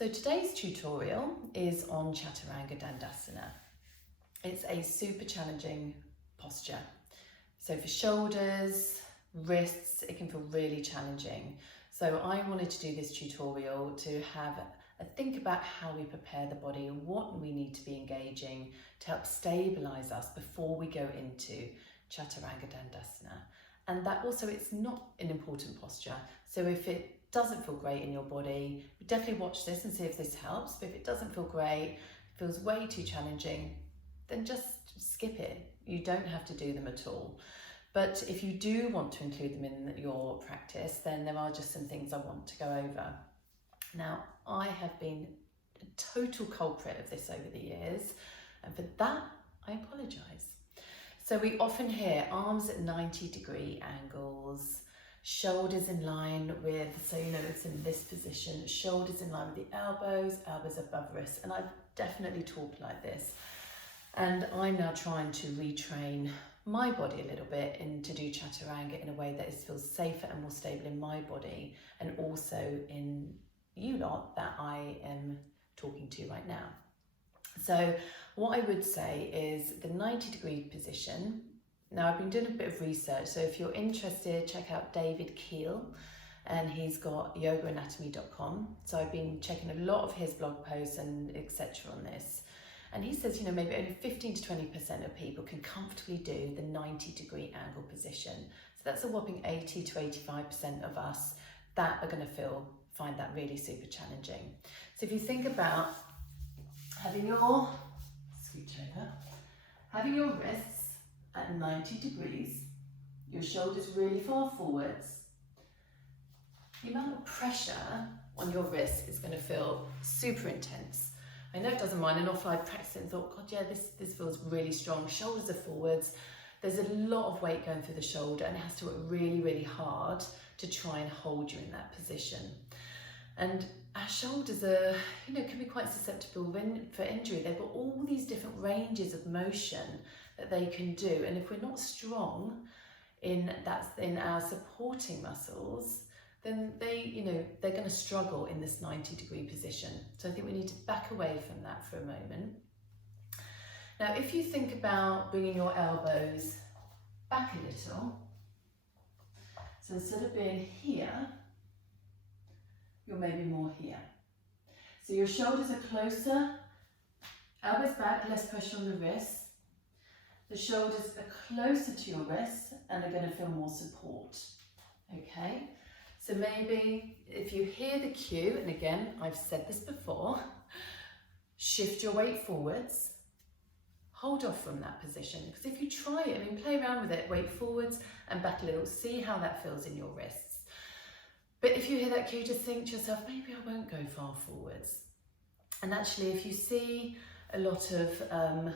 So today's tutorial is on Chaturanga Dandasana. It's a super challenging posture. So for shoulders, wrists, it can feel really challenging. So I wanted to do this tutorial to have a think about how we prepare the body and what we need to be engaging to help stabilize us before we go into Chaturanga Dandasana. And that also, it's not an important posture. So if it doesn't feel great in your body, definitely watch this and see if this helps. But if it doesn't feel great, feels way too challenging, then just skip it. You don't have to do them at all. But if you do want to include them in your practice, then there are just some things I want to go over. Now, I have been a total culprit of this over the years, and for that, I apologise. So we often hear arms at 90-degree angles, shoulders in line with, so you know it's in this position, shoulders in line with the elbows, elbows above wrists, and I've definitely talked like this. And I'm now trying to retrain my body a little bit and to do Chaturanga in a way that feels safer and more stable in my body and also in you lot that I am talking to right now. So what I would say is the 90-degree position. Now I've been doing a bit of research, so if you're interested, check out David Keel, and he's got yogaanatomy.com. So I've been checking a lot of his blog posts and etc. on this. And he says, you know, maybe only 15 to 20% of people can comfortably do the 90-degree angle position. So that's a whopping 80 to 85% of us that are going to find that really super challenging. So if you think about having your, scooch over, having your wrists at 90 degrees, your shoulders really far forwards, the amount of pressure on your wrist is going to feel super intense. I know it doesn't mind, and often I practiced it and thought, God, yeah, this feels really strong. Shoulders are forwards. There's a lot of weight going through the shoulder, and it has to work really, really hard to try and hold you in that position. And our shoulders are, you know, can be quite susceptible for injury. They've got all these different ranges of motion that they can do, and if we're not strong in our supporting muscles, then they're going to struggle in this 90-degree position. So I think we need to back away from that for a moment. Now, if you think about bringing your elbows back a little, so instead of being here, you're maybe more here. So your shoulders are closer, elbows back, less pressure on the wrists. The shoulders are closer to your wrists and are going to feel more support. Okay? So maybe if you hear the cue, and again, I've said this before, shift your weight forwards, hold off from that position. Because if you try it, I mean, play around with it, weight forwards and back a little, see how that feels in your wrists. But if you hear that cue, just think to yourself, maybe I won't go far forwards. And actually, if you see a lot of,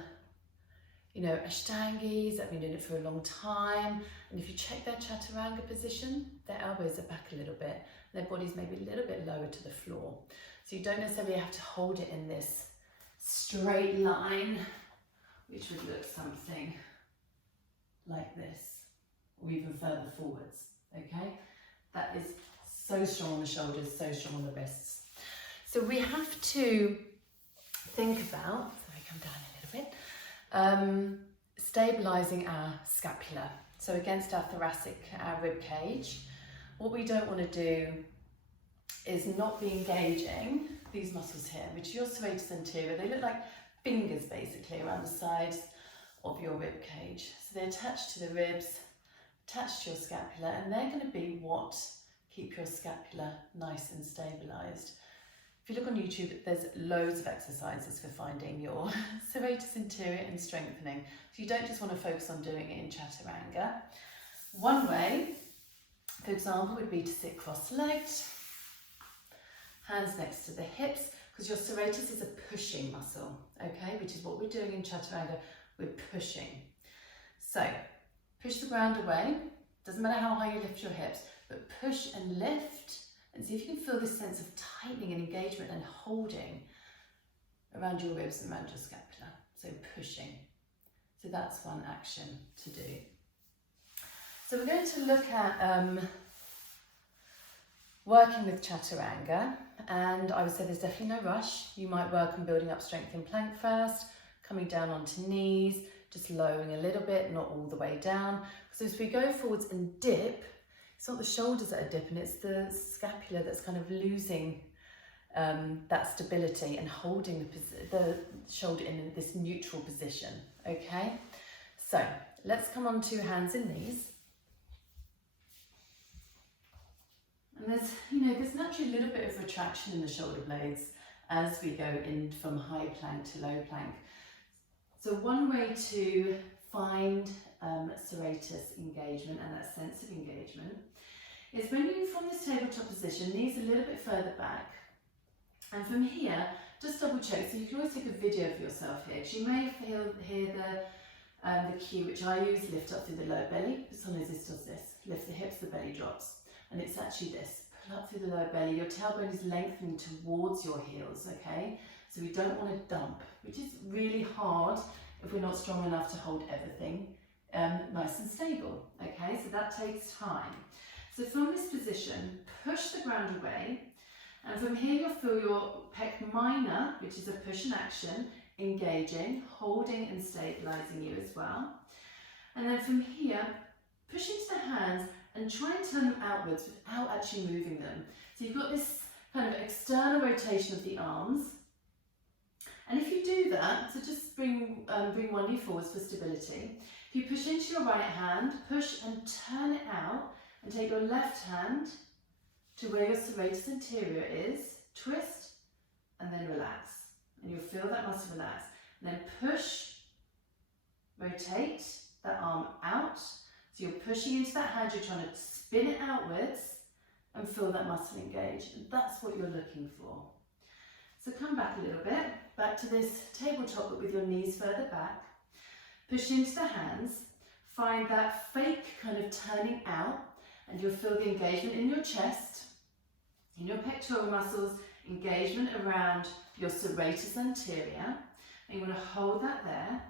Ashtangis that have been doing it for a long time, and if you check their Chaturanga position, their elbows are back a little bit, and their body's maybe a little bit lower to the floor. So you don't necessarily have to hold it in this straight line, which would look something like this, or even further forwards, okay? That is so strong on the shoulders, so strong on the wrists. So we have to think about, let me come down a little bit, stabilising our scapula. So against our thoracic, our rib cage, what we don't want to do is not be engaging these muscles here, which are your serratus anterior. They look like fingers basically around the sides of your rib cage. So they're attached to the ribs, attached to your scapula, and they're going to be what keep your scapula nice and stabilised. If you look on YouTube, there's loads of exercises for finding your serratus anterior and strengthening. So you don't just want to focus on doing it in Chaturanga. One way, for example, would be to sit cross-legged, hands next to the hips, because your serratus is a pushing muscle, okay, which is what we're doing in Chaturanga, we're pushing. So, push the ground away, doesn't matter how high you lift your hips, but push and lift, and see if you can feel this sense of tightening and engagement and holding around your ribs and around your scapula. So pushing. So that's one action to do. So we're going to look at working with Chaturanga, and I would say there's definitely no rush. You might work on building up strength in plank first, coming down onto knees, just lowering a little bit, not all the way down. So as we go forwards and dip, it's not the shoulders that are dipping, it's the scapula that's kind of losing that stability and holding the shoulder in this neutral position, okay? So let's come on to hands and knees. And there's naturally a little bit of retraction in the shoulder blades as we go in from high plank to low plank. So one way to find serratus engagement and that sense of engagement is when you, from this tabletop position, knees a little bit further back. And from here, just double check. So you can always take a video of yourself here, because you may hear the cue, which I use, lift up through the lower belly. Sometimes this does this, lift the hips, the belly drops. And it's actually this, pull up through the lower belly. Your tailbone is lengthening towards your heels, okay? So we don't want to dump, which is really hard if we're not strong enough to hold everything nice and stable, okay? So that takes time. So from this position, push the ground away. And from here, you'll feel your pec minor, which is a push and action, engaging, holding and stabilizing you as well. And then from here, push into the hands and try and turn them outwards without actually moving them. So you've got this kind of external rotation of the arms. And if you do that, so just bring one knee forwards for stability. If you push into your right hand, push and turn it out, and take your left hand to where your serratus anterior is, twist, and then relax. And you'll feel that muscle relax. And then push, rotate that arm out. So you're pushing into that hand, you're trying to spin it outwards and feel that muscle engage. And that's what you're looking for. So come back a little bit, back to this tabletop, but with your knees further back. Push into the hands, find that fake kind of turning out, and you'll feel the engagement in your chest, in your pectoral muscles, engagement around your serratus anterior. And you want to hold that there,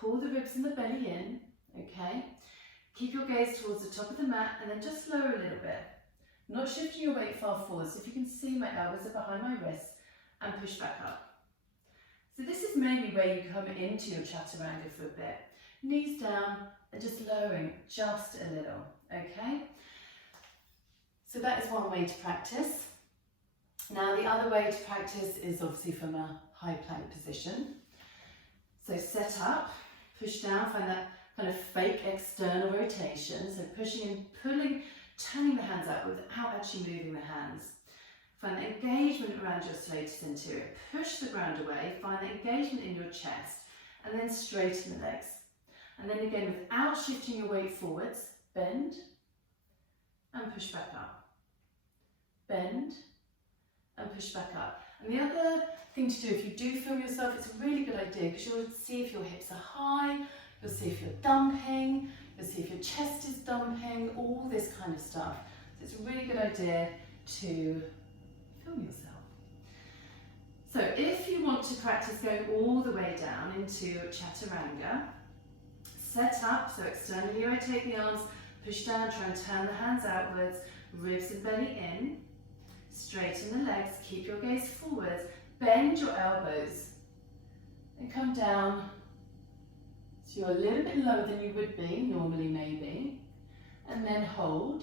pull the ribs and the belly in, okay? Keep your gaze towards the top of the mat and then just lower a little bit. Not shifting your weight far forward, so if you can see my elbows are behind my wrists, and push back up. So this is maybe where you come into your chaturanga for a bit. Knees down and just lowering just a little, okay? So that is one way to practice. Now the other way to practice is obviously from a high plank position. So set up, push down, find that kind of fake external rotation. So pushing and pulling, turning the hands out without actually moving the hands. Find the engagement around your serratus anterior. Push the ground away, find the engagement in your chest, and then straighten the legs. And then again, without shifting your weight forwards, bend and push back up. Bend and push back up. And the other thing to do, if you do feel yourself, it's a really good idea because you'll see if your hips are high, you'll see if you're dumping, you'll see if your chest is dumping, all this kind of stuff. So it's a really good idea to film yourself. So if you want to practice going all the way down into Chaturanga, set up, so externally rotate the arms, push down, try and turn the hands outwards, ribs and belly in, straighten the legs, keep your gaze forwards, bend your elbows, and come down so you're a little bit lower than you would be, normally maybe, and then hold,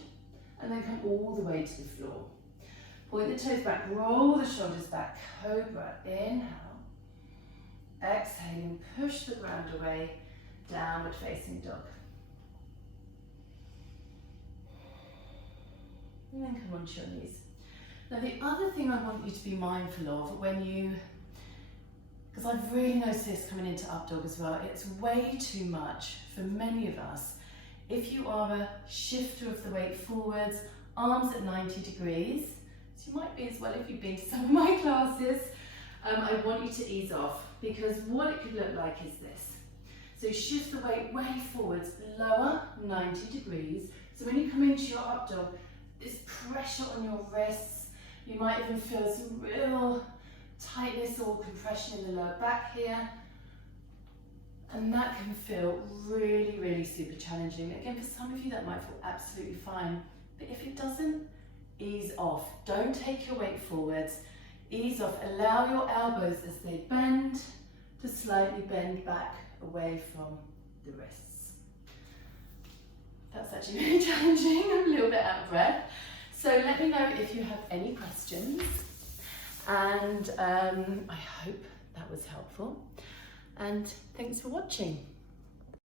and then come all the way to the floor. Point the toes back, roll the shoulders back, cobra, inhale, exhaling, push the ground away, downward facing dog. And then come onto your knees. Now the other thing I want you to be mindful of when you, because I've really noticed this coming into up dog as well, it's way too much for many of us. If you are a shifter of the weight forwards, arms at 90 degrees, so you might be as well if you've been to some of my classes, I want you to ease off because what it could look like is this. So shift the weight way forwards, lower 90 degrees. So when you come into your up dog, there's pressure on your wrists. You might even feel some real tightness or compression in the lower back here. And that can feel really, really super challenging. Again, for some of you that might feel absolutely fine. But if it doesn't, ease off. Don't take your weight forwards. Ease off. Allow your elbows as they bend to slightly bend back away from the wrists. That's actually really challenging. I'm a little bit out of breath. So let me know if you have any questions. And I hope that was helpful. And thanks for watching.